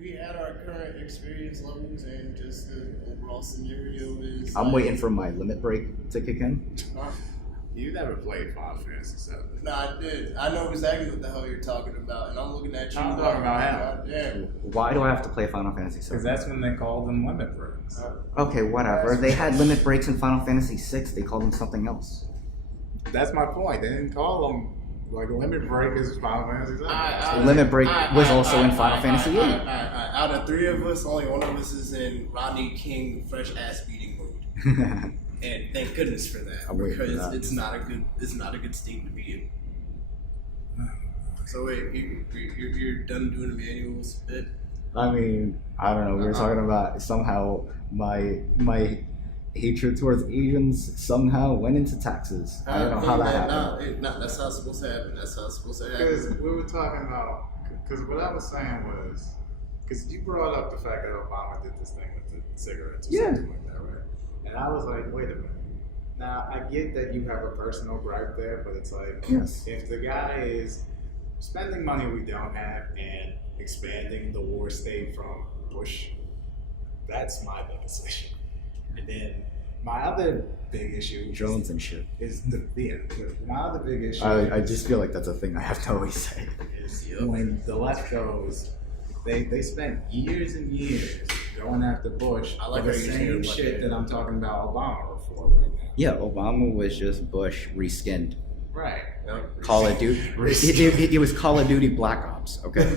we had our current experience levels and just the overall scenario is. I'm waiting for my limit break to kick in. You never played Final Fantasy 7. No, I did. I know exactly what the hell you're talking about, and I'm looking at you. I'm talking about him. Damn. Why do I have to play Final Fantasy 7? Because that's when they called them limit breaks. Okay, whatever. They had limit breaks in Final Fantasy 6. They called them something else. That's my point. They didn't call them like limit break is Final Fantasy 7. Limit break was also in Final Fantasy 8. Out of three of us, only one of us is in Rodney King fresh ass beating mode. And thank goodness for that, because it's not a good state to be in. So wait, you're done doing Emmanuel's bit? I mean, I don't know. We were talking about somehow my hatred towards Asians somehow went into taxes. I don't know how that happened. That's how it's supposed to happen. Because we were talking about, because what I was saying was, because you brought up the fact that Obama did this thing with the cigarettes or something like that, right? And I was like, wait a minute. Now, I get that you have a personal gripe there, but it's like, if the guy is spending money we don't have and expanding the war state from Bush, that's my biggest issue. And then my other big issue Drones and shit. Is my other big issue. I just feel like that's a thing I have to always say. Is when the left goes, they spent years and years going after Bush. I like the same shit that I'm talking about Obama for right now. Yeah, Obama was just Bush reskinned. Right. Call of Duty. It was Call of Duty Black Ops. Okay.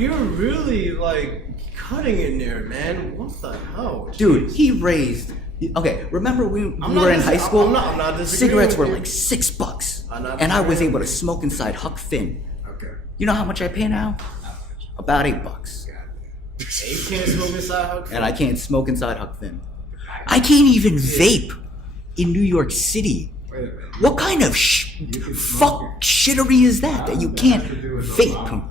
You're really like cutting in there, man. What the hell, dude? He raised. Okay, remember we were in high school? I'm not cigarettes were like $6, and I was able to smoke inside Huck Finn. Okay. You know how much I pay now? About $8. You can't smoke inside Huck Finn. And I can't smoke inside Huck Finn. I can't even vape in New York City. Wait a minute. What kind of shittery is that you can't vape?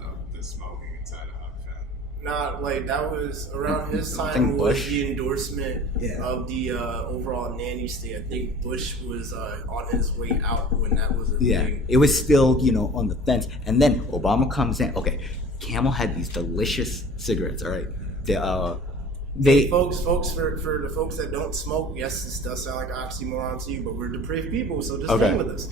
Nah, like that was around his time was the endorsement of the overall nanny state. I think Bush was on his way out when that was a thing. It was still, on the fence. And then Obama comes in. Okay, Camel had these delicious cigarettes, all right? Folks, for the folks that don't smoke, yes, this does sound like an oxymoron to you, but we're depraved people, so just stay with us.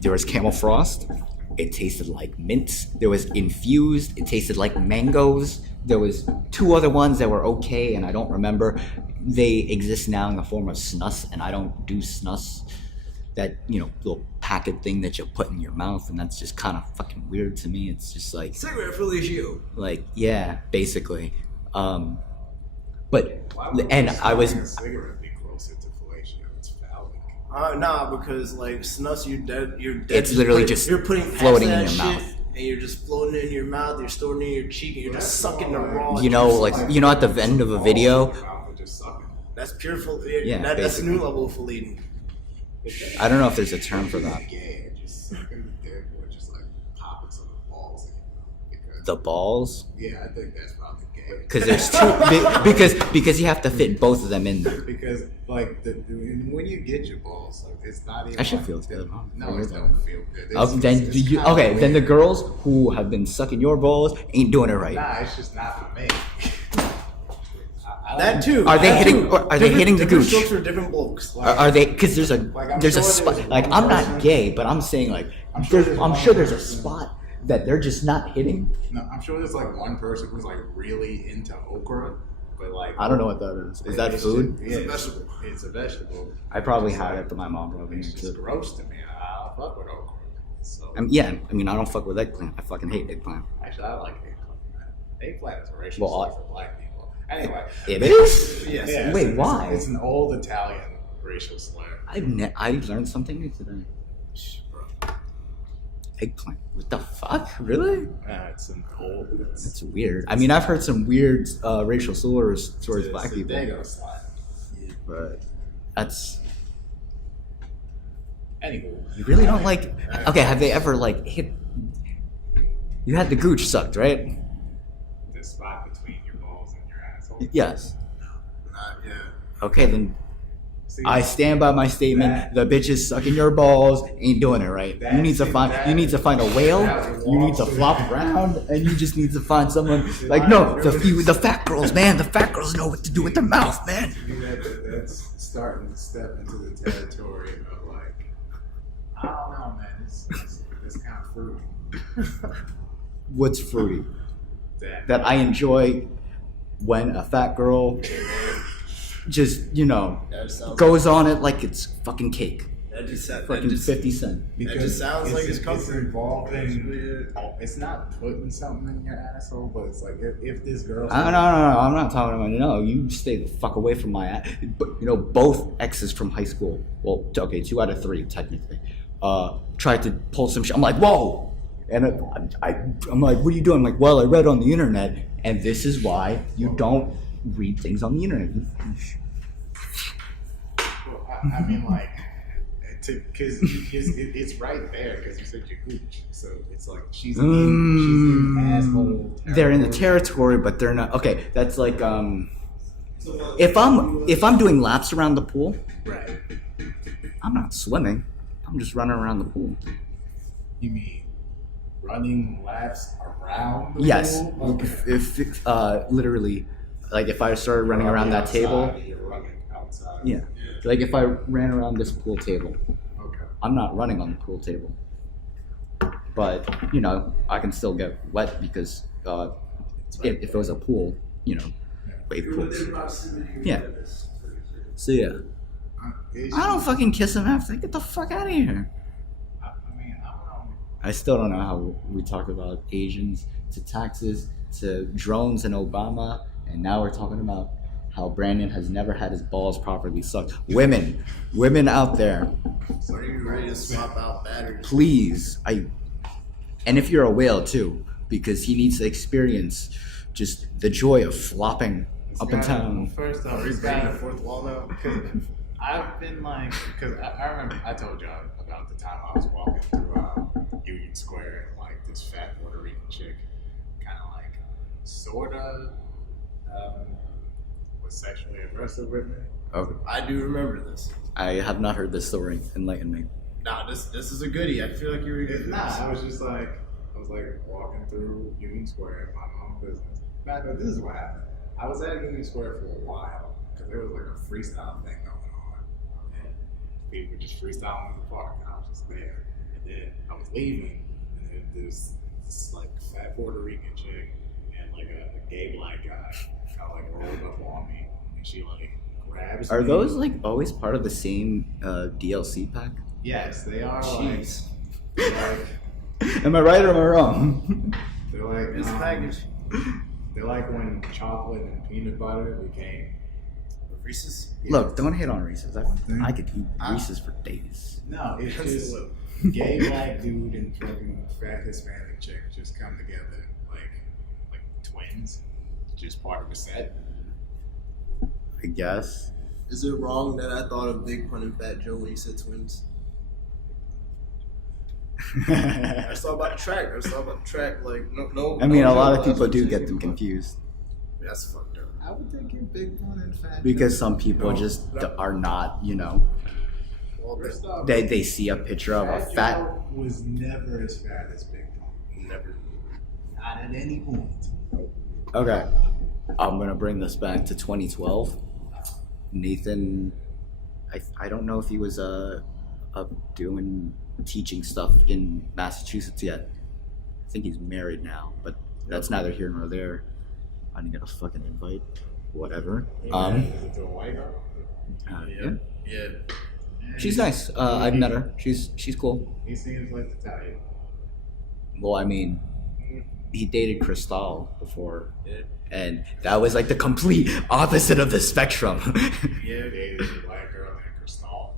There was Camel Frost. It tasted like mint. There was infused. It tasted like mangoes. There was 2 other ones that were okay, and I don't remember. They exist now in the form of snus, and I don't do snus. That, little packet thing that you put in your mouth, and that's just kind of fucking weird to me. It's just like... Cigarette fellatio. Like, yeah, basically. But, and I was... Cigarette be closer to fellatio. It's phallic. Nah, because like snus, you're dead. It's literally you're putting floating in your mouth, and you're just floating in your mouth. You're storing it in your cheek, and you're just sucking the raw. At the end of a video. That's pure fellatio. That's a new level of filleting. I don't know if there's a term for that. Just sucking the dick or just like popping some balls in. The balls? Yeah, I think that's probably gay. Because there's two. Because you have to fit both of them in there. Because like when you get your balls, like it's not even. That shit feels good. No, it don't feel good. Then the girls who have been sucking your balls ain't doing it right. Nah, it's just not for me. That too. Are they hitting? Are they hitting the gooch? Strokes for different blokes. Are they? Because there's a spot. Like I'm not gay, but I'm saying like I'm sure there's a spot that they're just not hitting. No, I'm sure there's like one person who's like really into okra, but like I don't know what that is. Is that food? Yeah, it's a vegetable. It's a vegetable. I probably had it, but my mom probably It's just gross to me. I don't fuck with okra. So I don't fuck with eggplant. I fucking hate eggplant. Actually, I like eggplant. Eggplant is a racial slur for black people. Anyway, it is. Yes. Yeah, Wait, why? It's an old Italian racial slur. I learned something new today. Eggplant. What the fuck? Really? It's an old. That's weird. I mean, I've heard some weird racial slurs towards black people. But that's. Anyway. You really don't like. Okay, have they ever like hit? You had the gooch sucked, right? The spot between your balls and your asshole. Yes. Yeah. Okay, then. I stand by my statement. The bitches sucking your balls ain't doing it right. You need to find a whale. You need to flop around, and you just need to find someone like no the fat girls, man. The fat girls know what to do with their mouth, man. That's starting to step into the territory of like, I don't know, man. It's kind of fruity. What's fruity? That I enjoy when a fat girl just, goes on it like it's fucking cake. That just 50 cents. That just sounds like it's comfort. It's involving. It's not putting something in your asshole, but it's like if this girl. No. I'm not talking about no. You stay the fuck away from my ass. But both exes from high school. Well, okay, 2 out of 3 technically. Tried to pull some shit. I'm like, whoa. And I'm like, what are you doing? I'm like, well, I read on the internet, and this is why you don't read things on the internet. I mean, like, because it's right there, because you said you gooch. So it's like she's in asshole. They're in the territory, but they're not. Okay, that's like if I'm doing laps around the pool, right? I'm not swimming. I'm just running around the pool. You mean running laps around the yes. pool? Okay. If literally, like if I started running around that table. You're running outside. Yeah. Like if I ran around this pool table. Okay. I'm not running on the pool table. But, I can still get wet because if it was a pool, wave pools. Yeah. So yeah. I don't fucking kiss him after. Get the fuck out of here. I mean, I don't know. I still don't know how we talk about Asians to taxes to drones and Obama, and now we're talking about how Brandon has never had his balls properly sucked. Women out there, So are you ready to swap out batteries? please. And if you're a whale too, because he needs to experience just the joy of flopping up and down. First off, Are you it's breaking the got. fourth wall now? I've been like, because I remember I told y'all about the time I was walking through Union Square and like this fat Puerto Rican chick, kind of like, sort of, was sexually aggressive with me. Okay. I do remember this. I have not heard this story. Enlighten me. Nah, this is a goodie. I feel like you were good. I was walking through Union Square, my own business. Matter of fact, this is what happened. I was at Union Square for a while because there was like a freestyle thing going on. And people were just freestyling in the park, and I was just there. And then I was leaving, and then there's this like fat Puerto Rican chick and like a gay black guy kind of like rolled up on me, and she like grabs Are me. those like always part of the same DLC pack? Yes, they are. Jeez. Like, Am I right or am I wrong? they're like This package. They're like when chocolate and peanut butter became. Reese's? Look, don't hate on Reese's. I could eat Ah. Reese's for days. No, it's just gay black dude and fucking fat Hispanic chick just come together like twins, just part of a set. I guess. Is it wrong that I thought of Big Pun and Fat Joe when he said twins? I saw about the track. Like, no. I mean, no a lot of Joe people last do week, get too, them but confused That's fucked up. I would think you're Big Pun and Fat because Joe. some people No, just no. are not, Well, First off, they see a picture of a fat. Joe was never as fat as Big Pun. never. Not at any point. Okay, I'm gonna bring this back to 2012. Nathan, I don't know if he was doing teaching stuff in Massachusetts yet. I think he's married now, but that's neither here nor there. I didn't get a fucking invite. Whatever. Is it to a white girl? Yeah. Yeah. She's nice. I've met her. She's cool. He seems like the type. Well, I mean, he dated Cristal before, Yeah. and that was like the complete opposite of the spectrum. Yeah. Dated a white girl named Cristal.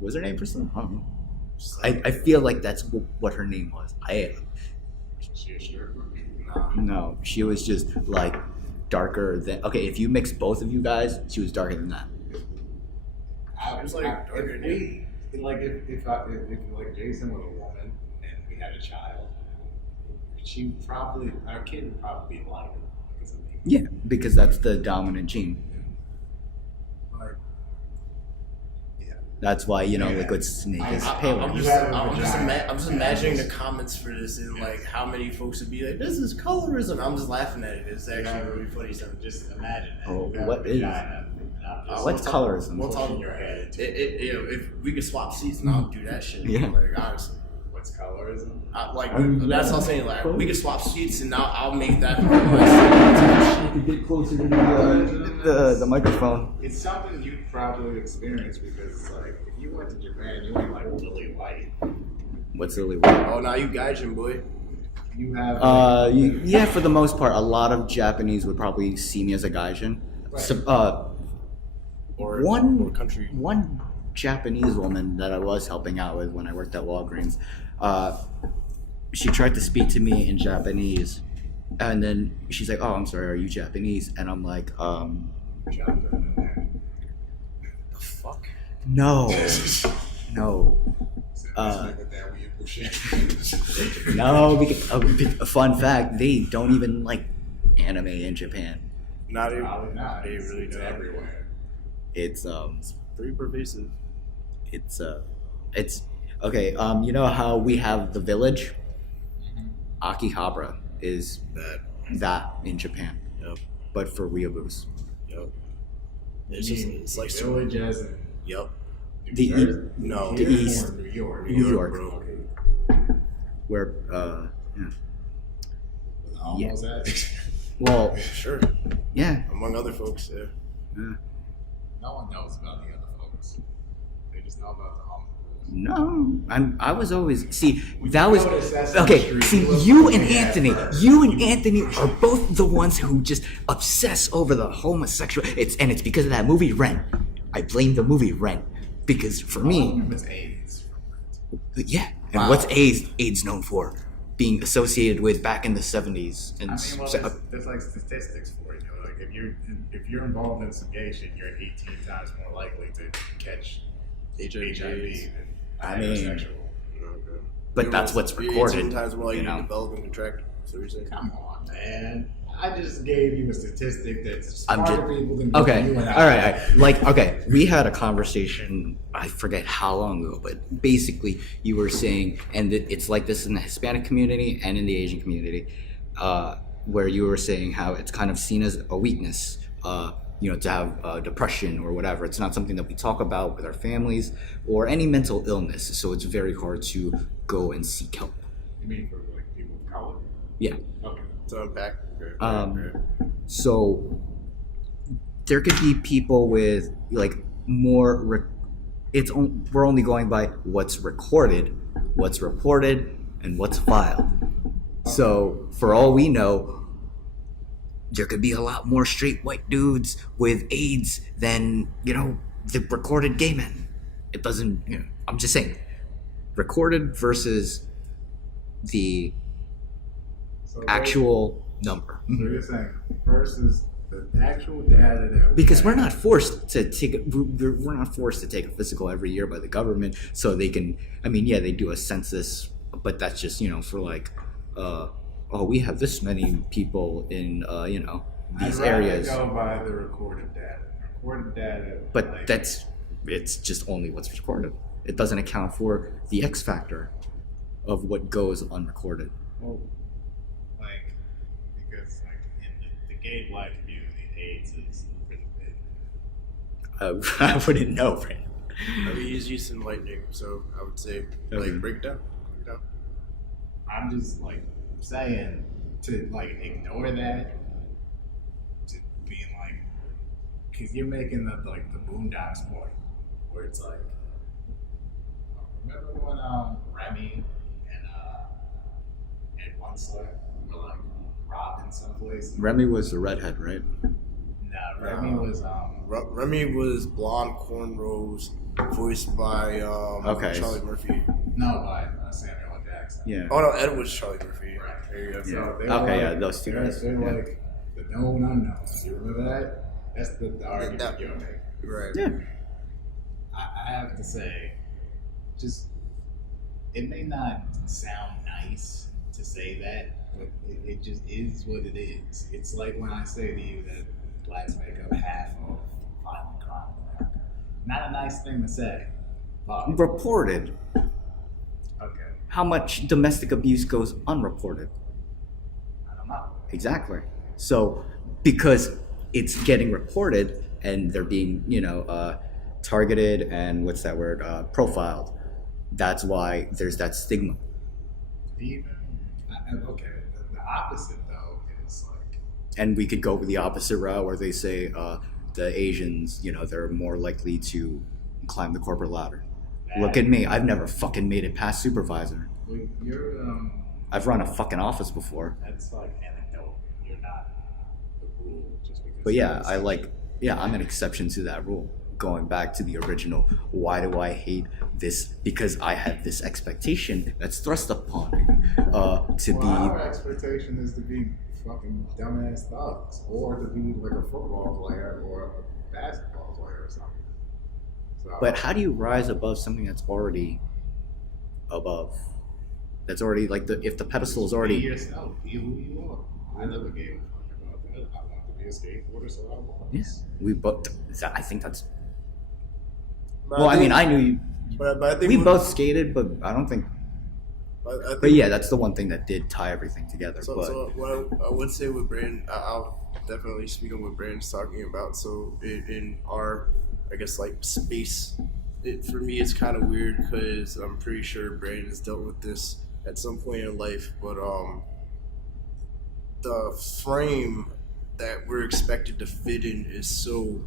Was her name Cristal? I don't know. I feel like that's what her name was. She a stripper? Nah. No, she was just like darker than. Okay, if you mix both of you guys, she was darker than that. I was like darker if than we, like if like Jason was a woman and we had a child, our kid would probably be lighter because of me. Yeah, because that's the dominant gene. Like, That's why Yeah. liquid snake is I'm paler. just imagining the comments for this and like how many folks would be like, "This is colorism." I'm just laughing at it. It's actually really funny. So Just imagine that. Oh, You have what a is- vagina, and I'm just What's colorism? We'll talk pushing your head into if we could swap seats and I'll do that shit. Yeah. Like honestly. What's colorism? That's what I'm saying. Like, we can swap seats, and I'll make that. You could get closer to the microphone. It's something you probably experience because, like, if you went to Japan, you ain't like really white. What's really weird? Oh, now you gaijin, boy. You have. Yeah, for the most part, a lot of Japanese would probably see me as a gaijin. Right. So, Or one country. one Japanese woman that I was helping out with when I worked at Walgreens, she tried to speak to me in Japanese, and then she's like, "Oh, I'm sorry, are you Japanese?" And I'm like, The fuck? no, no. No, because a fun fact, they don't even like anime in Japan. Not even. Probably not. They really It's don't. everywhere. It's Pretty pervasive. it's okay. You know how we have the village? Akihabara is that in Japan, Yep. but for weeaboos. Yep. It's like village as in Yep. The New Jersey? No. The Or East. New York. New York. bro. Where Almost at. well, Sure. yeah. Among other folks, yeah. No one knows about the other folks. They just know about the home. No, I was always that was noticed that's not okay. true. See, You you look and at that Anthony, first. you and Anthony are both the ones who just obsess over the homosexual. It's because of that movie Rent. I blame the movie Rent because for me, It's AIDS. yeah. And Wow. what's AIDS known for? Being associated with back in the 70s and I mean, well, there's like statistics for it. Like if you're involved in some gay shit, you're 18 times more likely to catch HIV than I a mean, heterosexual. Okay. but that's what's recorded. Sometimes we're like you know? develop and contract. So you're saying? Come on, man. I just gave you a statistic that's I'm smarter just- people than Okay, you and I. all right. Like, okay, we had a conversation. I forget how long ago, but basically, you were saying, and it's like this in the Hispanic community and in the Asian community, where you were saying how it's kind of seen as a weakness, to have depression or whatever. It's not something that we talk about with our families or any mental illness. So it's very hard to go and seek help. You mean for like people of color? Yeah. Okay. To unpack. Okay. So there could be people with like more. We're only going by what's recorded, what's reported, and what's filed. So for all we know, there could be a lot more straight white dudes with AIDS than the recorded gay men. It doesn't. I'm just saying, recorded versus the So actual number. So you're saying versus the actual data that Because have. we're not forced to take a physical every year by the government, so they can. I mean, yeah, they do a census, but that's just for like, we have this many people in these I'd rather areas. go by the recorded data. Recorded data. But like, it's just only what's recorded. It doesn't account for the X factor of what goes unrecorded. well, like because like in the gay black community, AIDS is pretty big. I wouldn't know, Brandon. I mean, he's used to enlightening, so I would say Okay. like break down. I'm just like saying to like ignore that, to being like, because you're making the Boondocks point, where it's like, remember when Remy and Onslaught were like robbing someplace? Remy was the redhead, right? No, Remy was Remy was blonde cornrows, voiced by Okay. Charlie Murphy. no by Samuel L. Jackson. Yeah. Oh no, Ed was Charlie Murphy. Right. There you go. So Yeah. they were Okay, like, yeah, those two guys. They're Yeah. like the known unknowns. You remember that? That's the argument that- you're making. Right. Yeah. I have to say, just it may not sound nice to say that, but it just is what it is. It's like when I say to you that blacks make up half of violent crime in America. Not a nice thing to say, reported. Okay. How much domestic abuse goes unreported? I don't know. Exactly. So because it's getting reported and they're being, targeted and what's that word, profiled. That's why there's that stigma. Okay. The opposite though is like. And we could go the opposite route where they say the Asians, they're more likely to climb the corporate ladder. Look at me. I've never fucking made it past supervisor. Well, you're I've run a fucking office before. That's like anecdotal. You're not the rule just because. But yeah, I'm an exception to that rule. Going back to the original, why do I hate this? Because I have this expectation that's thrust upon me Our expectation is to be fucking dumbass thugs, or to be like a football player or a basketball player or something. So, But how do you rise above something that's already above? That's already like if the pedestal is be already. yourself. Be who you are. I never gave a fuck about that. I want to be a skateboarder, so I was. Yes, we both. I think that's. But Well, I mean, think- I knew you. but I think We what- both skated, but I don't think. I think But yeah, that's the one thing that did tie everything together. So, but so what I would say with Brandon, I'll definitely speak on what Brandon's talking about. So in our, I guess like space, for me it's kind of weird because I'm pretty sure Brandon's dealt with this at some point in life. But the frame that we're expected to fit in is so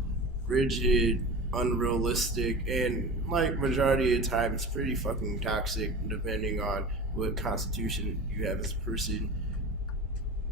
rigid, unrealistic, and like majority of the time it's pretty fucking toxic depending on what constitution you have as a person.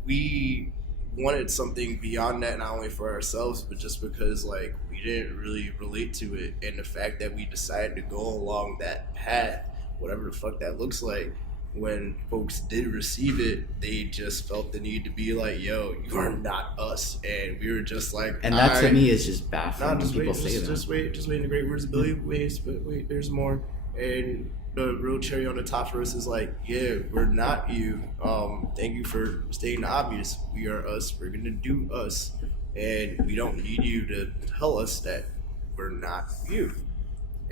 We wanted something beyond that, not only for ourselves but just because like we didn't really relate to it, and the fact that we decided to go along that path, whatever the fuck that looks like, when folks did receive it, they just felt the need to be like, yo, you are not us. And we were just like, and that to "Alright." me is just baffling Nah, when just people wait, say that. just wait in the great words of Billy Ways, but wait, there's more. And the real cherry on the top for us is like, yeah, we're not you. Thank you for stating the obvious. We are us. We're gonna do us, and we don't need you to tell us that we're not you.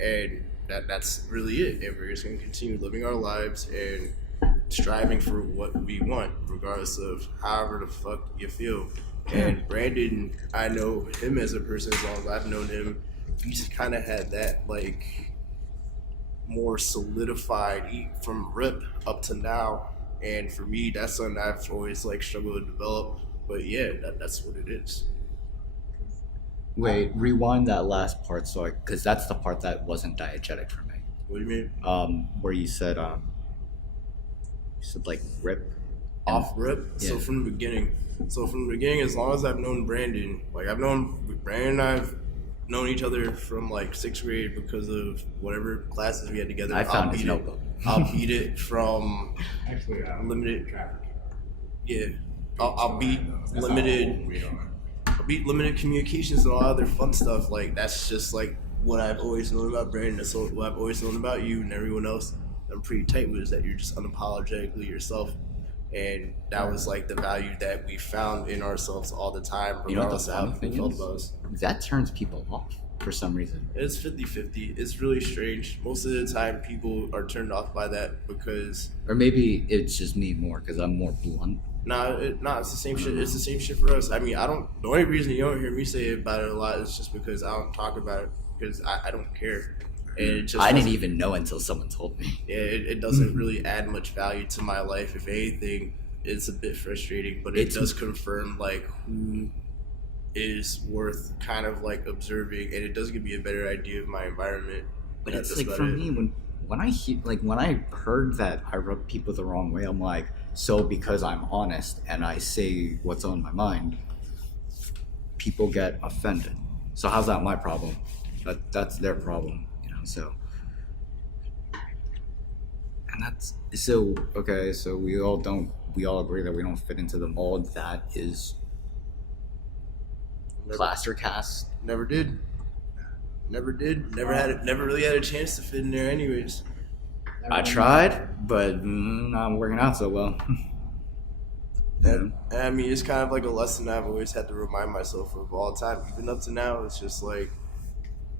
And that's really it. And we're just gonna continue living our lives and striving for what we want, regardless of however the fuck you feel. And Brandon, I know him as a person as long as I've known him. He's kind of had that like more solidified from rip up to now. And for me, that's something I've always like struggled to develop. But yeah, that's what it is. Wait, rewind that last part, because that's the part that wasn't diegetic for me. What do you mean? Where you said like rip Off rip. Yeah. So from the beginning, as long as I've known Brandon, like I've known Brandon, I've known each other from like 6th grade because of whatever classes we had together. I found his notebook. I'll beat it from Actually, limited. Traffic. Yeah, I'll beat limited. I'll beat limited communications and all other fun stuff. Like that's just like what I've always known about Brandon. That's what I've always known about you and everyone else. I'm pretty tight with is that you're just unapologetically yourself. And that was like the value that we found in ourselves all the time, You know what the regardless of how funny thing people felt is? about us. That turns people off for some reason. It's 50-50. It's really strange. Most of the time, people are turned off by that because Or maybe it's just me more because I'm more blunt. it's the same shit. It's the same shit for us. I mean, the only reason you don't hear me say about it a lot is just because I don't talk about it because I don't care. And it just I didn't even know until someone told me. Yeah, it doesn't really add much value to my life. If anything, it's a bit frustrating, but it does confirm like who is worth kind of like observing, and it does give me a better idea of my environment. But That's it's like about for it. me when I heard that I rub people the wrong way, I'm like, so because I'm honest and I say what's on my mind, people get offended. So how's that my problem? That's their problem, so. And that's so okay, so we all agree that we don't fit into the mold that is class or caste. Never did. Never really had a chance to fit in there, anyways. I tried, but not working out so well. And I mean, it's kind of like a lesson I've always had to remind myself of all the time. Even up to now, it's just like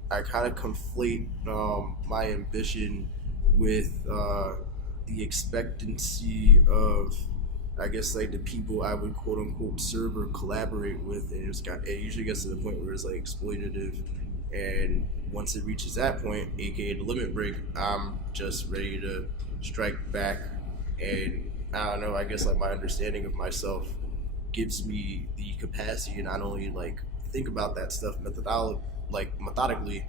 I kind of conflate my ambition with the expectancy of, I guess, like the people I would quote unquote serve or collaborate with, and it usually gets to the point where it's like exploitative, and once it reaches that point, aka the limit break, I'm just ready to strike back, and I don't know, I guess like my understanding of myself gives me the capacity to not only like think about that stuff methodically,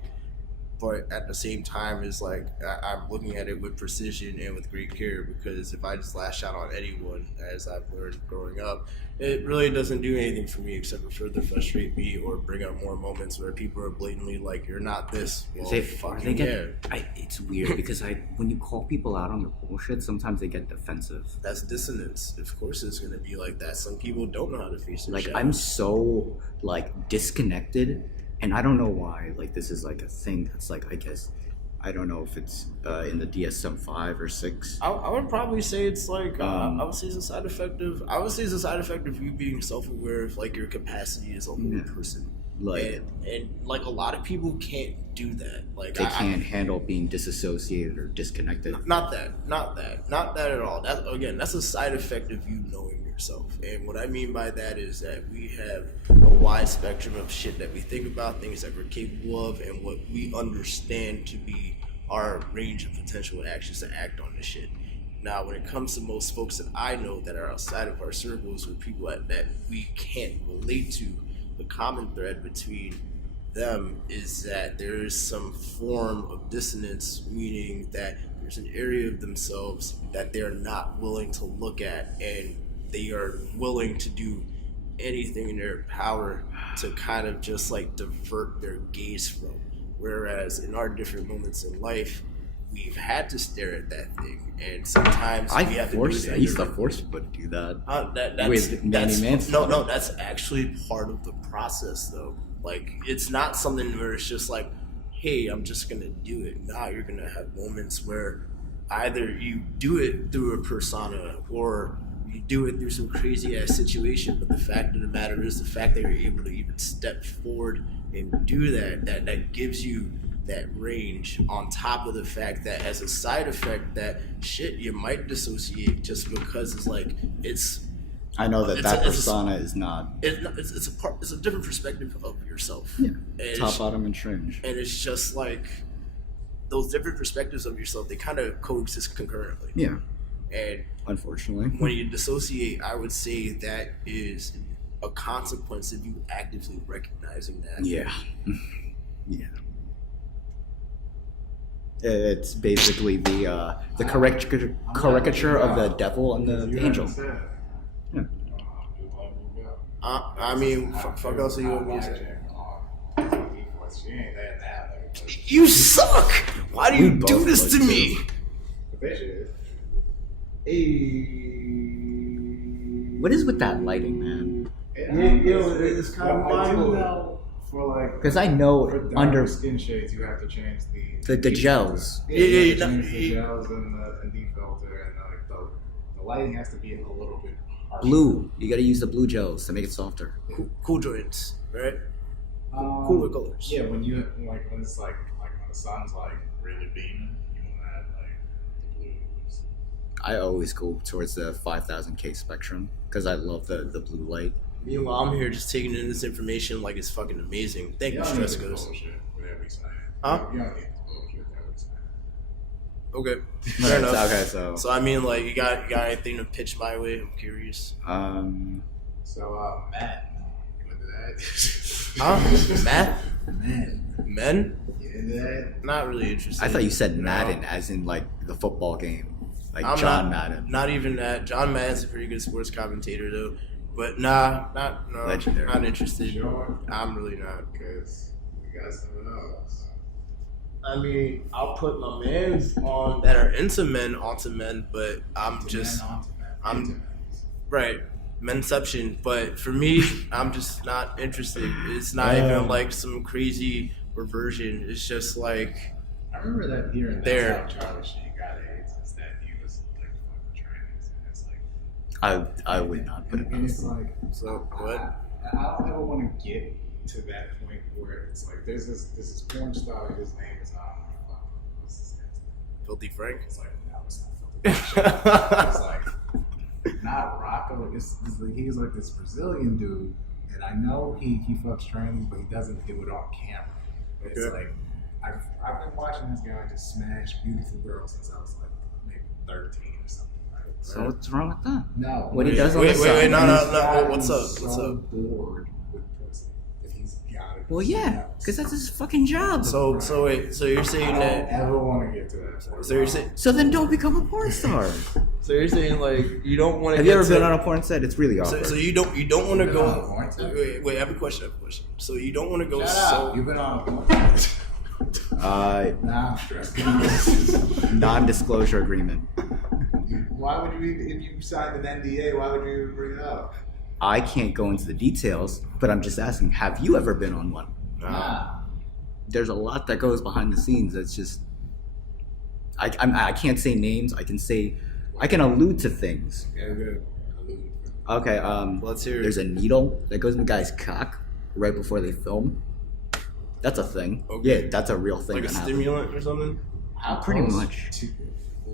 but at the same time is like I'm looking at it with precision and with great care, because if I just lash out on anyone, as I've learned growing up, it really doesn't do anything for me except for further frustrate me or bring up more moments where people are blatantly like, you're not this. Well, it's weird because when you call people out on their bullshit, sometimes they get defensive. That's dissonance. Of course it's going to be like that. Some people don't know how to face their like shadows. I'm so like disconnected, and I don't know why. Like this is like a thing that's like, I guess, I don't know if it's in the DSM-5 or 6. I would probably say it's like I would say it's a side effect of you being self-aware of like your capacity as a whole person. Like and like a lot of people can't do that. Like they can't handle being disassociated or disconnected. Not that at all. That's a side effect of you knowing yourself. And what I mean by that is that we have a wide spectrum of shit that we think about, things that we're capable of, and what we understand to be our range of potential actions to act on this shit. Now, when it comes to most folks that I know that are outside of our circles, or people that we can't relate to, the common thread between them is that there is some form of dissonance, meaning that there's an area of themselves that they're not willing to look at, and they are willing to do anything in their power to kind of just like divert their gaze from. Whereas in our different moments in life, we've had to stare at that thing, and sometimes we have to do it. I used to force people to do that. That's no, that's actually part of the process, though. Like, it's not something where it's just like, hey, I'm just gonna do it. Nah, you're gonna have moments where either you do it through a persona or you do it through some crazy ass situation. But the fact of the matter is, the fact that you're able to even step forward and do that gives you that range, on top of the fact that as a side effect that shit, you might dissociate just because it's like I know that persona is not. It's a different perspective of yourself. Yeah. And top, bottom, and strange. And it's just like those different perspectives of yourself, they kind of coexist concurrently. Yeah. And unfortunately, when you dissociate, I would say that is a consequence of you actively recognizing that. Yeah. Yeah. It's basically the caricature of the devil and the angel. Yeah. I mean, fuck else are you want me to say? You suck! Why do you do this to me? What is with that lighting, man? It's kind of mind-blowing. Because I know under skin shades you have to change the gels. Yeah, change the gels and the filter, and the lighting has to be a little bit harsher. Blue. You gotta use the blue gels to make it softer. Cool joints, right? Cooler colors. Yeah, when it's like when the sun's like really beaming, you want to add like the blues. I always go towards the 5000K spectrum because I love the blue light. Meanwhile, I'm here just taking in this information like it's fucking amazing. Thank you, Stress Ghost. Huh? Okay, fair enough. Okay, so I mean, like, you got anything to pitch my way? I'm curious. So Matt, you into that? Huh? Matt? Men? You into that? Not really interested. I thought you said Madden, as in like the football game, like John Madden. Not even that. John Madden's a pretty good sports commentator, though. But not interested. Sure. I'm really not. Because we got someone else. I mean, I'll put my mans on that are into men onto men, but right, menception. But for me, I'm just not interested. It's not even like some crazy reversion. It's just like, I remember that here and there. That's how Charlie Sheen got AIDS. Is that he was like fucking trans, and it's like I would not put it and it's past like, so what? I don't ever want to get to that point where it's like there's this porn star. His name is what's his name? Filthy Frank. It's like no, it's not Filthy Frank. It's like not Rocco. It's like he's like this Brazilian dude, and I know he fucks trannies, but he doesn't do it on camera. Okay. It's like I've been watching this guy just smash beautiful girls since I was like maybe 13 or something. Right? So what's wrong with that? No. What he does on the Wait, side? no. What's up? So What's up? bored with pussy that he's got it. Well, yeah, because that's his fucking job. So you're saying I that? don't ever want to get to that point. So you're saying? So then don't become a porn star. So you're saying like you don't want to? Have you ever been on a porn set? It's really awkward. So you don't want to You've been on a go? porn set? Wait, I have a question. So you don't want to go? Shut So up. You've been on a porn set. Nah, I'm stressed. Non-disclosure agreement. Why would you even, if you signed an NDA, why would you even bring it up? I can't go into the details, but I'm just asking, have you ever been on one? Nah. There's a lot that goes behind the scenes. That's just, I can't say names. I can allude to things. Okay, let's hear it. there's a needle that goes in the guy's cock right before they film. That's a thing. Okay. Yeah, that's a real thing. Like a that happens. stimulant or something? How Pretty close much. To,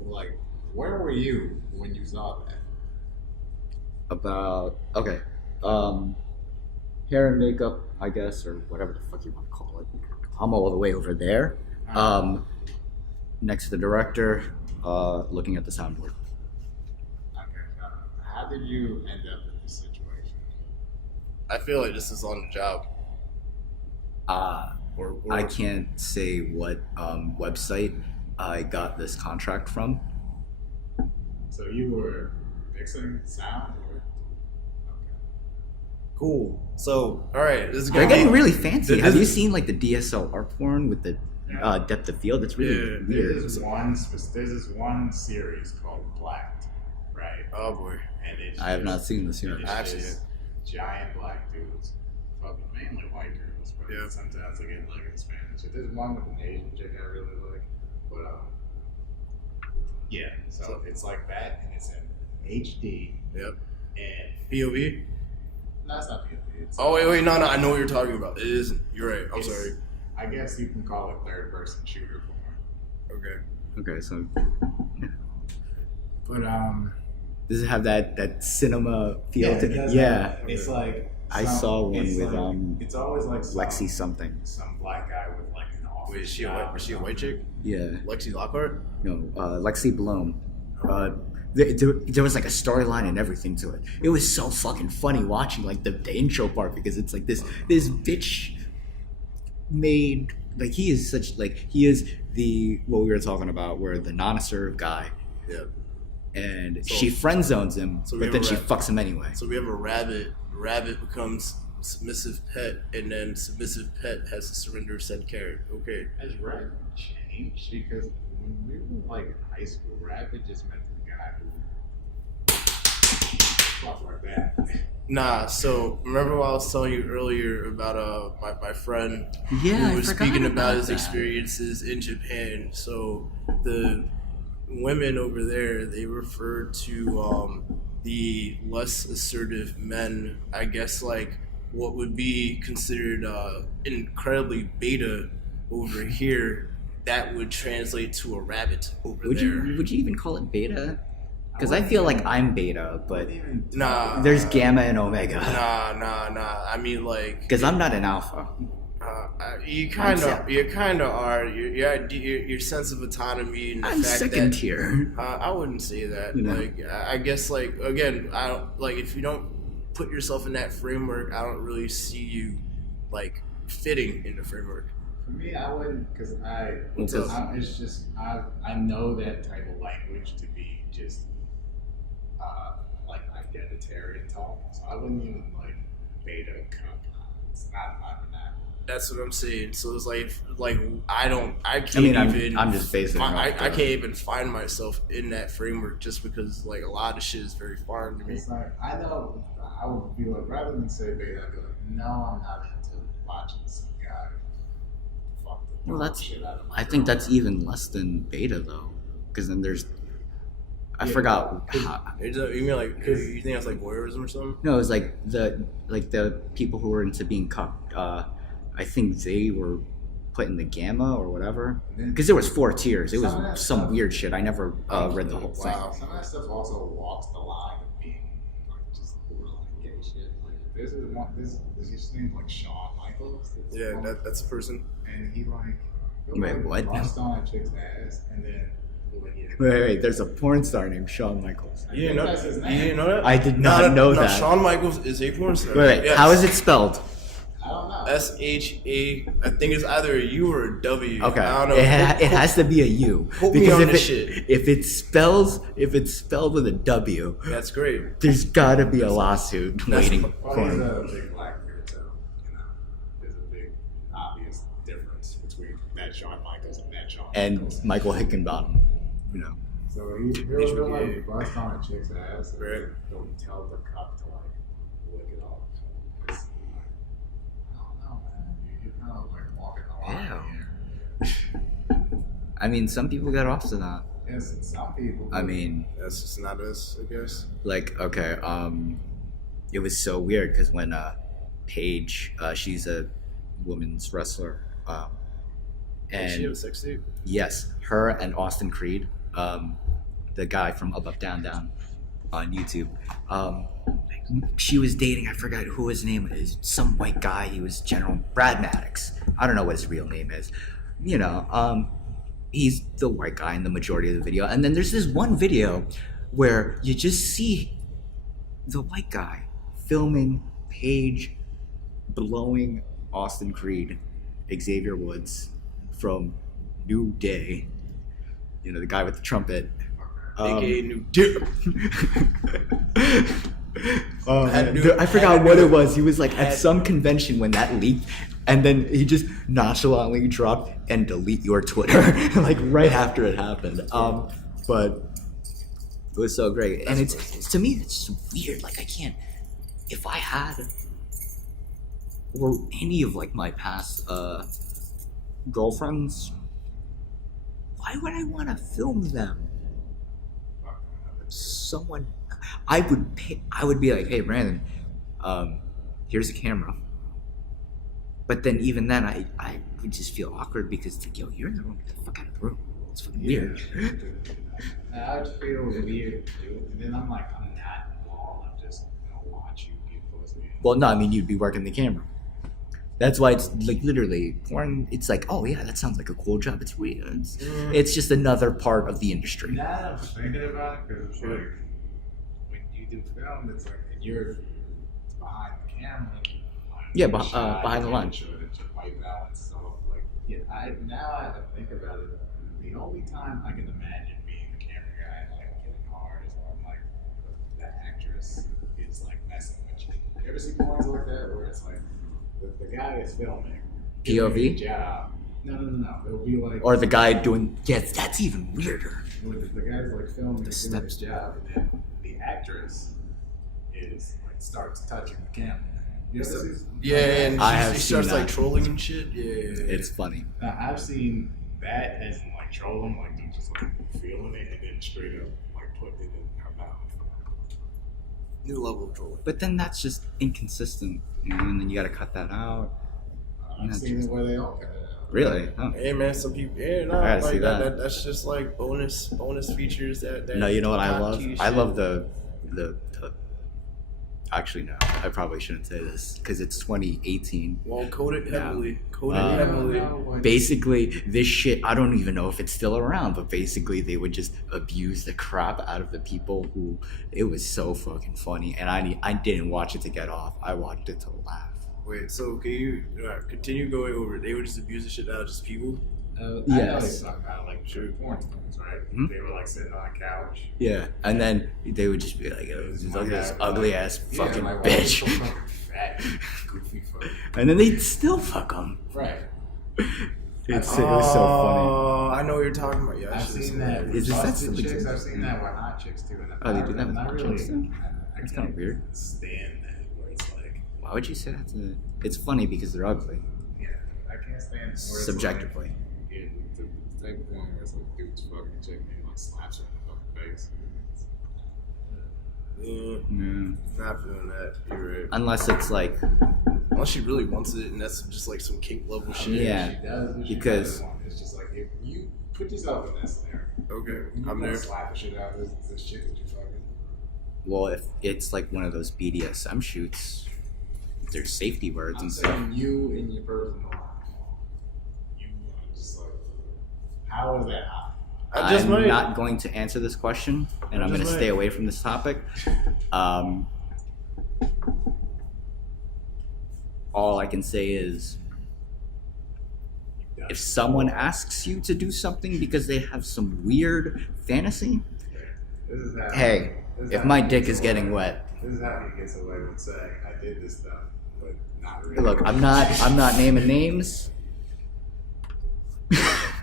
like, where were you when you saw that? About hair and makeup, I guess, or whatever the fuck you want to call it. I'm all the way over there, next to the director, looking at the soundboard. Okay. How did you end up in this situation? I feel like this is on the job. Or I can't say what website I got this contract from. So you were mixing sound? Or? Okay. Cool. So, all right, this is They're gonna getting be really fancy. This- Have you seen like the DSLR porn with the depth of field? It's really Yeah, weird. There's this one series called Blacked, right? Oh boy. And it's I have not seen this yet. it's I've seen just giant black dudes, fucking mainly white girls, but Yeah. sometimes they get like in Spanish. So there's one with an Asian chick I really like, but yeah. So it's like that, and it's in HD, Yep. and POV? no, it's not POV. It's, Oh wait, no, I know what you're talking about. It isn't. You're right. I'm it's- sorry. I guess you can call it third-person shooter porn. Okay. Okay, so But does it have that cinema feel yeah, to it it? does Yeah. have- it's like I saw one it's with like, it's always like Lexi something. some black guy with like an office. Wait, is she a job white? or Was she a something. white chick? Yeah. Lexi Lockhart? No, Lexi Bloom. There was like a storyline and everything to it. It was so fucking funny watching like the intro part because it's like this bitch made like he is the what we were talking about where the non-assertive guy Yeah. and So- she friend zones him so we but have then a she rap- fucks him anyway. So we have a rabbit. Rabbit becomes submissive pet, and then submissive pet has to surrender said carrot. Okay. Has Rabbit changed? Because when we were like in high school, Rabbit just meant the guy who fucked like that. Nah. So remember what I was telling you earlier about my friend Yeah, who was I forgot speaking about his that. experiences in Japan. So the women over there, they refer to the less assertive men, I guess, like what would be considered incredibly beta over here. That would translate to a rabbit over Would there. you even call it beta? Because I feel like I'm beta, but Nah. there's gamma and omega. Nah. I mean, like, Because I'm not an alpha. you kind of are. Your sense of autonomy and the I'm fact second that tier. I wouldn't say that. You know. Like, I guess, like, again, I don't like if you don't put yourself in that framework. I don't really see you like fitting in the framework. For me, I wouldn't, because What's up? it's just, I know that type of language to be just, like, identitarian talk, so I wouldn't even, like, beta cup. It's not my vernacular. That's what I'm saying. So it's like I can't I mean, even. I'm just basing it I off can't the- even find myself in that framework just because like a lot of shit is very foreign to me. It's like, I know, I would be like, rather than say beta, I'd be like, no, I'm not into watching some guy fuck the Well, that's. shit out of my I think girl. that's even less than beta though, because then there's I forgot. How, You mean like you think that's like voyeurism or something? no, it was like the people who were into being cucked. I think they were put in the gamma or whatever. Because there was 4 tiers. It was some weird shit. I never read the whole thing. Wow. Some of that stuff also walks the line of being like just borderline gay shit. Like there's this thing like Shawn Michaels. Yeah, that's a person. And he like Wait, what? bust on a chick's ass and then. Wait, there's a porn star named Shawn Michaels. You didn't know that? I did not know that. Shawn Michaels is a porn star. Wait, yes. How is it spelled? I don't know. SHA. I think it's either a U or a W. Okay, I don't know. it has to be a U. Put me on the shit. If it's spelled with a W, That's great. there's gotta be a lawsuit waiting Well, for he's him. a big black dude, so there's a big obvious difference between that Shawn Michaels and that Shawn And Michaels. Michael Hickenbottom, So he'll like bust on a chick's ass and Right. he'll tell the cop to like lick it off. It's like, I don't know, man. You're kind of like walking the line here. I mean, some people get off to that. Yes, and some people. I mean, That's just not us, I guess. like, okay, it was so weird because when Paige, she's a women's wrestler, Did she have a and sex tape? yes, her and Austin Creed, the guy from Up Up Down Down on YouTube, she was dating, I forgot who his name is, some white guy. He was General Brad Maddox. I don't know what his real name is. He's the white guy in the majority of the video. And then there's this one video where you just see the white guy filming Paige blowing Austin Creed, Xavier Woods from New Day. The guy with the trumpet. AKA New Dick. I forgot what it was. He was like at some convention when that leaked, and then he just nonchalantly dropped and delete your Twitter like right after it happened. But it was so great, and it's to me it's just weird. Like I can't, if I had or any of like my past girlfriends, why would I want to film them? Someone, I would be like, hey Brandon, here's a camera. But then even then I would just feel awkward because it's like, yo, you're in the room, get the fuck out of the room. It's fucking weird. I would feel weird too. And then I'm like, I'm not involved. I'm just gonna watch you get pussy. Well, no, I mean you'd be working the camera. That's why it's like literally porn. It's like, oh yeah, that sounds like a cool job. It's weird. It's just another part of the industry. Now that I'm thinking about it, because it's like when you do film, it's like and you're behind the camera. Yeah, behind the line. Sure that you're white balance. So like, yeah, I think about it. The only time I can imagine being the camera guy and like getting hard is when like the actress is like messing with you. You ever see porns like that where it's like the guy is filming POV? job. No. It'll be like Or the guy doing, yes, that's even weirder. the guy's like filming The doing steps. his job, and then the actress is like starts touching the camera. You ever see? Yeah, and I have she seen starts that. like trolling and shit. Yeah. It's funny. Now, I've seen that as in like trolling, like they're just like feeling it and then straight up like putting it in her mouth. New level of trolling. But then that's just inconsistent, and then you gotta cut that out. I've seen it where they all cut it out. Really? Oh. Hey man, some people. Yeah, no, I gotta like see that. That's just like bonus features that. No, you know what I top love? key I shit. love the actually no, I probably shouldn't say this because it's 2018. Well, coded Yeah. heavily. Heavily. Basically, this shit, I don't even know if it's still around, but basically they would just abuse the crap out of the people who, it was so fucking funny, and I didn't watch it to get off. I watched it to laugh. Wait, so can you continue going over? They would just abuse the shit out of just people. I know Yes. they talk about like true porn stars, right? Mhm. They were like sitting on a couch. Yeah, and then they would just be like, oh, look at this ugly ass fucking like, why are you bitch. so fucking fat, goofy fuck. And then they'd still fuck them. Right. It was so funny. Oh, I know what you're talking about. Yeah, I've seen that. Is this that Busted something- chicks? I've seen that with hot chicks too. And Oh, they do that with not hot really, chicks too? I That's can't kinda weird. stand that where it's like, Why would you say that to? It's funny because they're ugly. yeah, I can't stand where it's Subjectively. Like, yeah, the type of porn where it's like dudes fucking a chick and he like slaps her in the fucking face. Yeah, Yeah. not feeling that. You're right. Unless it's like, Unless she really wants it, and that's just like some kink level shit. Yeah. She does what she Because- doesn't want. It's just like if you put yourself in that scenario. Okay, You I'm gonna there. slap the shit out of this chick that you fucking. well, if it's like one of those BDSM shoots, there's safety words I'm and stuff. saying you in your personal life. You are just like, how is that hot? I just I'm might. not going to answer this question, and I I'm going to just stay might. away from this topic. All I can say is, if someone asks you to do something because they have some weird fantasy, This is how, hey, this is if how my he dick gets is getting away. wet, This is how he gets away with saying, "I did this stuff, but not really." look, I'm not naming names.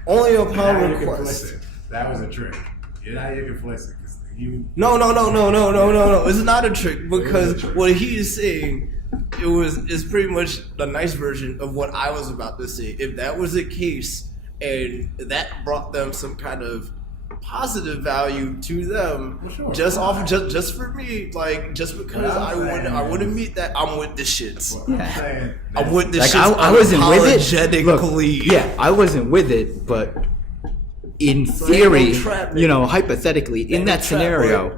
Only Now upon you're request. complicit. That was a trick. Now you're complicit because you. No. It's not a trick because what he is saying is pretty much the nice version of what I was about to say. If that was the case and that brought them some kind of positive value to them, Well, sure. just for me, like just because I wouldn't meet that, I'm with the shits. Well, I'm saying I'm with the Like shits. I wasn't with it. Look, unapologetically. yeah, I wasn't with it, but in So theory, ain't no trap, you know, hypothetically, in Ain't no that trap, scenario, boy.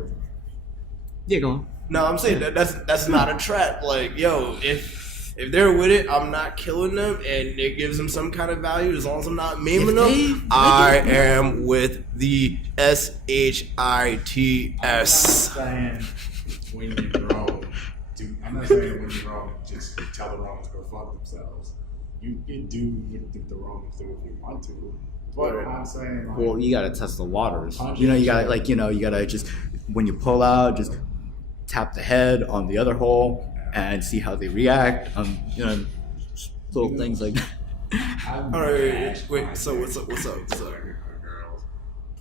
yeah, go on. No, I'm saying that's not a trap. Like, yo, if they're with it, I'm not killing them, and it gives them some kind of value. As long as I'm not maiming them, I am with the SHITS. I'm not saying when you grow, I'm not saying when you grow, just tell the Romans to go fuck themselves. You can do what the Romans do if you want to. But I'm saying, like, Well, you gotta test the waters. You know, you gotta just when you pull out, just tap the head on the other hole and see how they react. You know, just little things like that. I've All right, bashed wait, my so what's dick up, what's up, what's up? with a girl's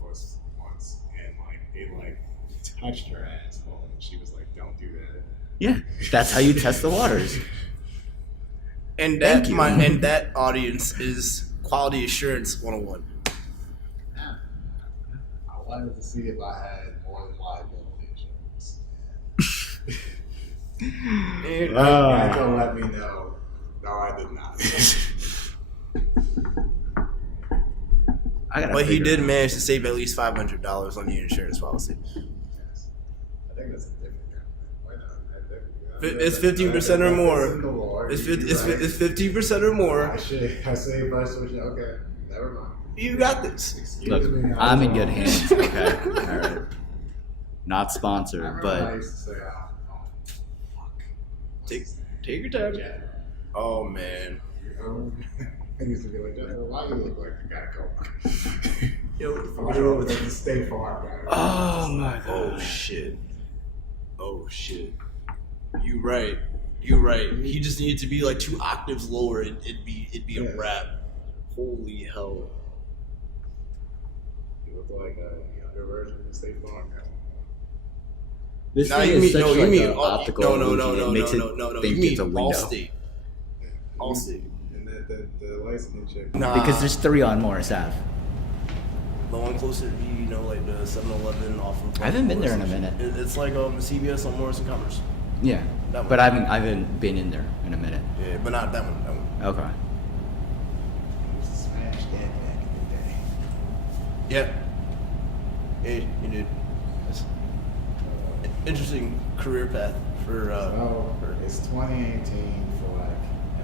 puss once, and like it like touched her asshole, and she was like, "Don't do that." Yeah, that's how you test the waters. And Thank you. that audience is quality assurance 101. I wanted to see if I had more than liability insurance. And Geico let me know. No, I did not. I gotta but he figure did it out. manage to save at least $500 on the insurance policy. Yes. I think that's a different kind. Why not? It's 15% or more. It's 15% or more. I say if I switch it. Okay, never mind. You got this. Excuse Look, me, I'm in good was hands. Okay, all right. Not I sponsored, remember I but used to say, "Oh, fuck." Take your time. Yeah. Oh man. I used to be like, "Why you look like a Geico?" Yo, Why you look like a State Farm guy? oh my Oh god. shit. Oh shit. You right. You right. He just needed to be like 2 octaves lower. It'd be Yeah. a wrap. Holy hell. You look like a younger version of the State Farm guy. This Nah, thing you is mean such no? You like mean an optical no? illusion. It makes it No. think You mean it's a window. Allstate. Allstate. And the licensing chick. Nah. Because there's 3 on Morris Ave. the one closer to me, like the 7-Eleven off of. I haven't been there in a Morrison. minute. It's like CVS on Morrison Commerce. Yeah, That one. but I haven't been in there in a minute. Yeah, but not that one. That one. Okay. Used to smash that back in the day. Yeah. Hey, you did. That's interesting career path for. So for it's 2018 for like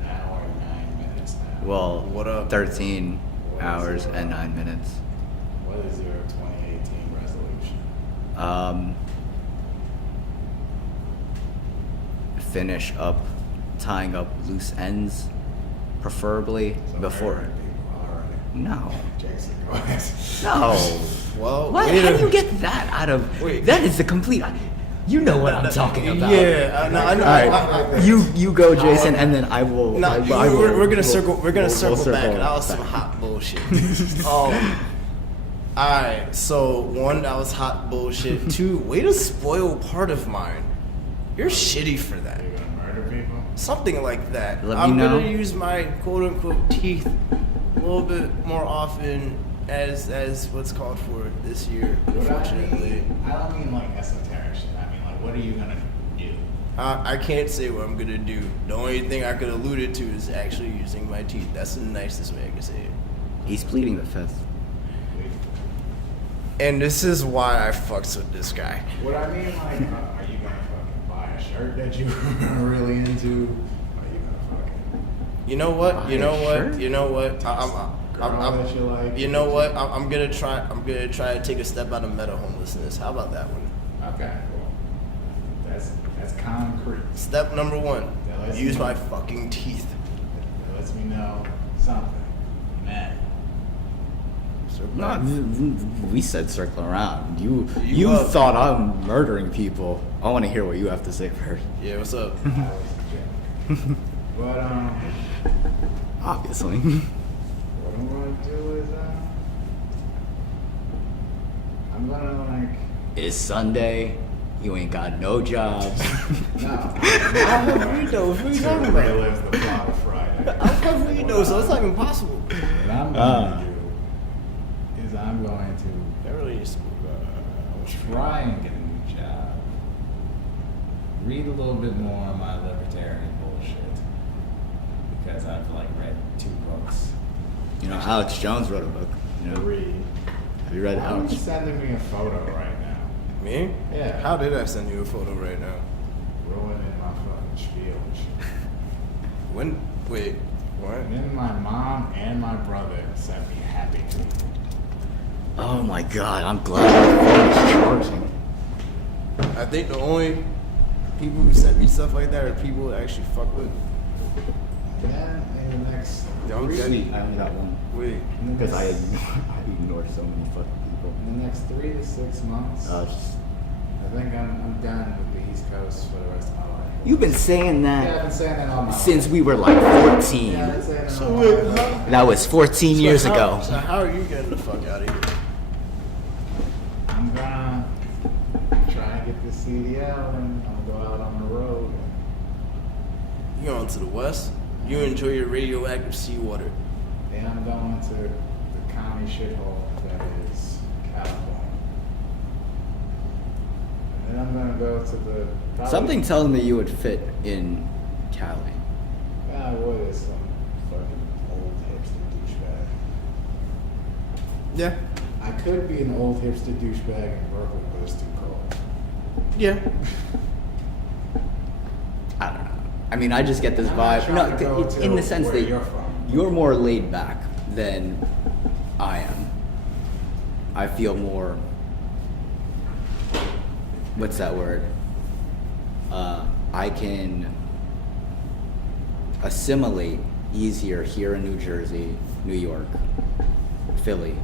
an hour and 9 minutes now. Well, What up? 13 hours and 9 minutes. What is your 2018 resolution? Finish up tying up loose ends, preferably So before. married people, all right. No. Jason, go ahead. No. well, What? wait How a- do you get that out of? Wait. That is the complete. You know what I'm talking about. Yeah, I know. All right, you go, Jason, and then I will. No, I will- we're gonna we'll- circle. We're gonna we'll circle back. circle That was some back. hot bullshit. Alright, so 1, that was hot bullshit. 2, way to spoil part of mine. You're shitty for that. You're gonna murder people? Something like that. Let me I'm know. gonna use my quote unquote teeth a little bit more often as what's called for this year, What unfortunately. I don't mean like esoteric shit. I mean like, what are you gonna do? I can't say what I'm gonna do. The only thing I could allude it to is actually using my teeth. That's the nicest way I can say it. He's pleading the fifth. And this is why I fucks with this guy. What I mean, like, are you gonna fucking buy a shirt that you are really into? Are you gonna fucking? You know what? Buy You know a what? shirt? You know what? Girl that you like? You know what? I'm gonna try. I'm gonna try to take a step out of meta homelessness. How about that one? Okay, well, that's concrete. Step number 1: That lets use me- my fucking teeth. That lets me know something. Man, No, we said circle around. You You up. thought I'm murdering people. I want to hear what you have to say first. Yeah, what's up? that was a joke. But Obviously. what I'm gonna do is I'm gonna like. It's Sunday. You ain't got no jobs. No. What are you talking about? Relive the plot of Friday. I'm from Reno, so it's not even possible. What I'm going to do is I'm going to That really is. try and get a new job. Read a little bit more on my libertarian bullshit. Because I've like read 2 books. You know, Alex Jones wrote a book. You know, Read. have you read Why are you Alex? sending me a photo right now? Me? Yeah. How did I send you a photo right now? Ruining my fucking spiel and shit. When? Wait. What? And then my mom and my brother sent me happy to. Oh my god, I'm glad my phone is charging. I think the only people who sent me stuff like that are people that actually fuck with. And then in the next Don't get Sweet, I only got one. Wait. Because I ignore so many fucking people. in the next 3 to 6 months, Just- I think I'm done with the East Coast for the rest of my life. You've been saying Yeah, I've that been saying that all my since life. we were like 14. Yeah, I've been saying that So all my wait, life. how? That was 14 years So ago. So how are you getting the fuck out of here? I'm gonna try and get this CDL and I'm gonna go out on the road. You going to the west? You enjoy your radioactive seawater. And I'm going to the county shithole that is California. And then I'm gonna go to the probably- Something tells me you would fit in Cali. I would as some fucking old hipster douchebag. Yeah. I could be an old hipster douchebag in Brooklyn, but it's too cold. Yeah. I don't know. I mean, I just get this I'm not vibe. trying No, to go to in the sense where that you're from. you're more laid back than I am. I feel more. What's that word? I can assimilate easier here in New Jersey, New York, Philly,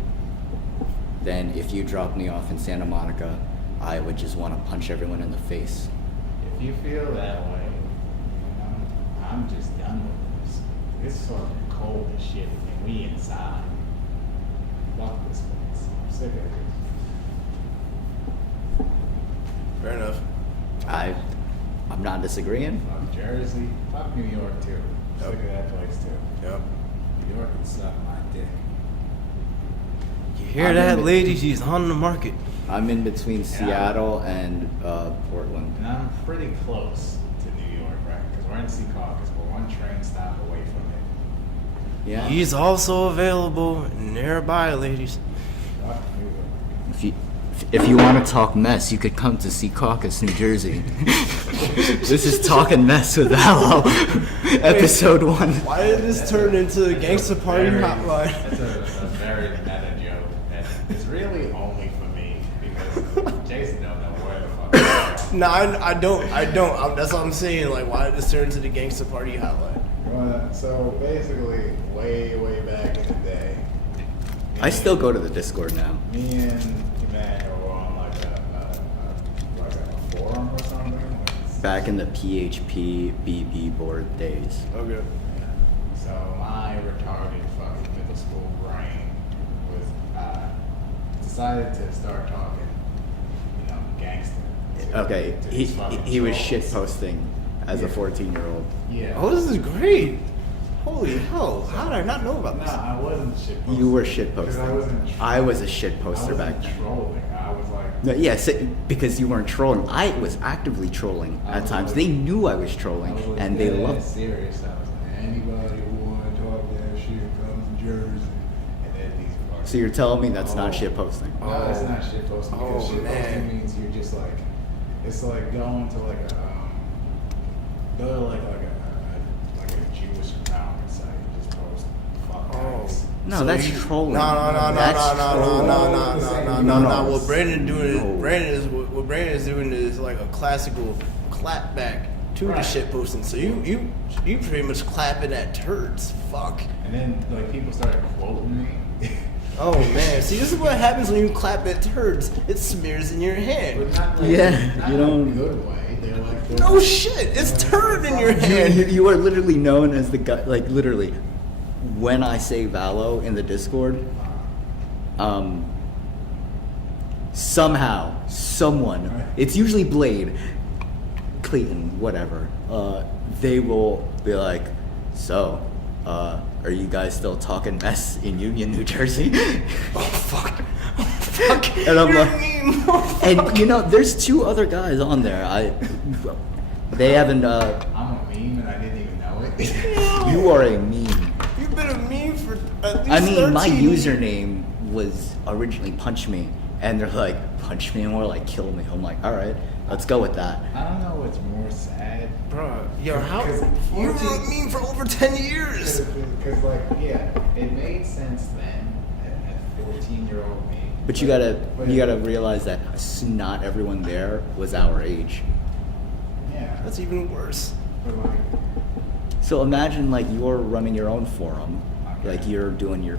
than if you dropped me off in Santa Monica. I would just want to punch everyone in the face. If you feel that way, you know, I'm just done with this. It's fucking cold as shit, and we inside. Fuck this place. I'm sick of it. Fair enough. I'm not disagreeing. Fuck Jersey. Fuck New York too. Yep. Sick of that place too. Yep. New York can suck my dick. You hear I'm that, in- ladies? He's on the market. I'm in between Seattle and Portland. And I'm pretty close to New York, right? Because we're in Secaucus. We're one train stop away from it. Yeah. He's also available nearby, ladies. Fuck New York. If you want to talk mess, you could come to Secaucus, New Jersey. This is Talking Mess with Hello, episode 1. Why did this turn into a gangsta party hotline? That's a very meta joke. And it's really only for me because Jason don't know where the fuck I'm from. No, I don't. That's what I'm saying. Like, why did this turn into the gangsta party hotline? Well, so basically, way back in the day, I still go to the Discord now. me and Emmanuel were on like a forum or something. Back in the PHP BB board days. Okay. Yeah. So my retarded fucking middle school brain was decided to start talking, you know, gangster. Okay, to these fucking he was trolls. shit posting as a 14-year-old. Yeah. Oh, this is great. Holy hell! How did I not know about No, this? I wasn't shitposting. You were shit Because posting. I was a shit poster back then. Trolling. I was like. No, yeah, because you weren't trolling. I was actively trolling at times. They knew I was trolling, and they loved. Serious. I was like, anybody who want to talk that shit come to Jersey, and then these. So you're telling me that's not shit posting? No, it's not shit posting because shit posting means you're just like, it's like going to like a, go to like a Jewish empowerment site and just post fuck guys. No, So that's you- trolling. No. No. What Brandon is doing is like a classical clap back to the shit posting. So you pretty much clapping at turds. Fuck. And then like people started quoting me. Oh man, see this is what happens when you clap at turds. It smears in your hand. But not like, Yeah, not you in a don't- good way. They're like No shit, it's turd in your hand. You are literally known as the guy. Like literally, when I say Valo in the Discord, somehow, someone, it's usually Blade, Clayton, whatever, they will be like, so, are you guys still talking mess in Union, New Jersey? Oh fuck. Fuck. And I'm You're like, mean. and you know, there's two other guys on there. They haven't, I'm a meme and I didn't even know it. you are a meme. You've been a meme for at least I mean, my 13 years. username was originally Punch Me, and they're like, punch me more, like kill me. I'm like, all right, let's go with that. I don't know what's more sad. Bro, yo, how Because you were 14 a meme for over 10 years? Because like, yeah, it made sense then at 14-year-old me. But you gotta realize that not everyone there was our age. Yeah. That's even worse. But like, So imagine like you're running your own forum, Okay. like you're doing your,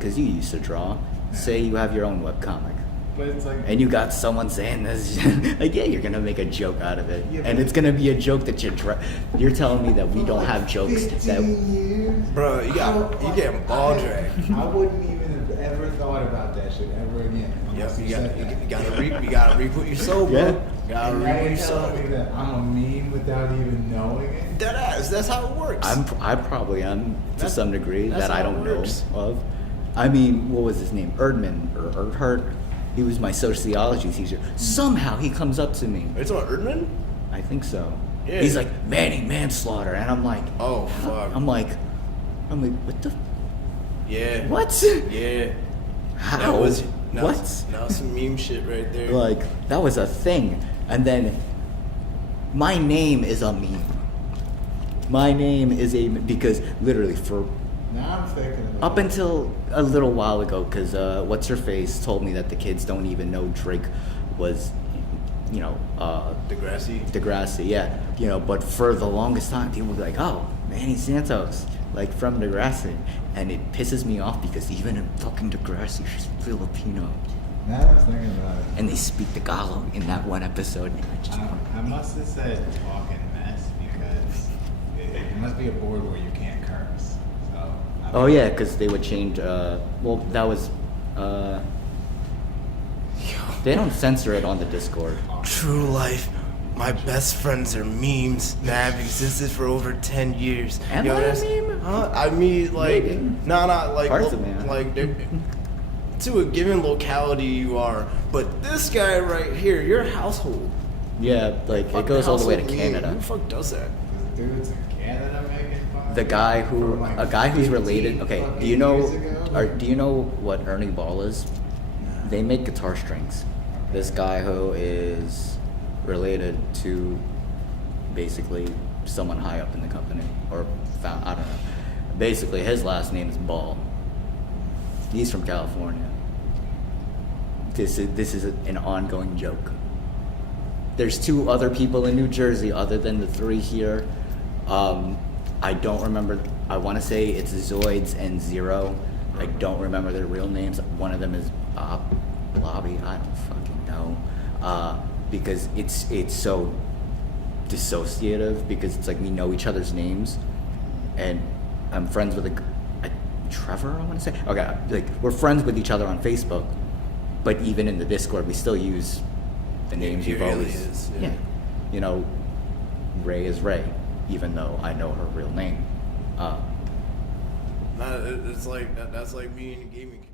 cause you used to draw. Say you have your own webcomic. but it's like. And you got someone saying this, like, yeah, you're gonna make a joke out of it, Yeah, and but- it's gonna be a joke that you're telling me that we don't have jokes that. 15 years? Bro, you getting ball dragged. I wouldn't even have ever thought about that shit ever again. Yep, unless you said that. gotta reap what you sow, bro. Yeah. You gotta And reap now what you're you telling sow. me that I'm a meme without even knowing it. Dead ass. That's how it works. I probably am to That's- some degree that's that I how don't it works. know of. I mean, what was his name? Erdman or Erdhart. He was my sociology teacher. Somehow he comes up to me. Are you talking about Erdman? I think so. Yeah. He's like Manny Manslaughter, and I'm like, Oh fuck. I'm like, what the? Yeah. What? Yeah. How? That was what? some meme shit right there. Like that was a thing, and then my name is a meme. My name is because literally for Now I'm thinking about up until a little while ago, because what's her face told me that the kids don't even know Drake was, you know, Degrassi. yeah, you know. But for the longest time, people were like, "Oh, Manny Santos, like from Degrassi," and it pisses me off because even in fucking Degrassi, she's Filipino, Now I was thinking about it. and they speak Tagalog in that one episode. And I just, I must have said talking mess because it must be a board where you can't curse. So. oh yeah, because they would change. Well, that was. They don't censor it on the Discord. True life. My best friends are memes that have existed for over 10 years. Am Yo, I a that's- meme? Huh? I mean, like, Maybe. not like, Parts of me, huh? like, to a given locality you are. But this guy right here, your household. Yeah, like Fuck it goes all the way to household meme. Canada. Who the fuck does that? There's dudes in Canada making fun. The guy who, From, like, a guy who's 15 related. Okay, fucking do you know? years ago? Do you know what Ernie Ball is? They make guitar strings. This guy who is related to basically someone high up in the company or found. I don't know. Basically, his last name is Ball. He's from California. This is an ongoing joke. There's two other people in New Jersey other than the three here. I don't remember. I want to say it's Zoids and Zero. I don't remember their real names. One of them is Blobby. I don't fucking know. Because it's so dissociative because it's like we know each other's names, and I'm friends with Trevor. I want to say. Okay, like we're friends with each other on Facebook, but even in the Discord, we still use the names It you've really always. is, yeah. Yeah. You know, Ray is Ray, even though I know her real name. It's like that's like being a gaming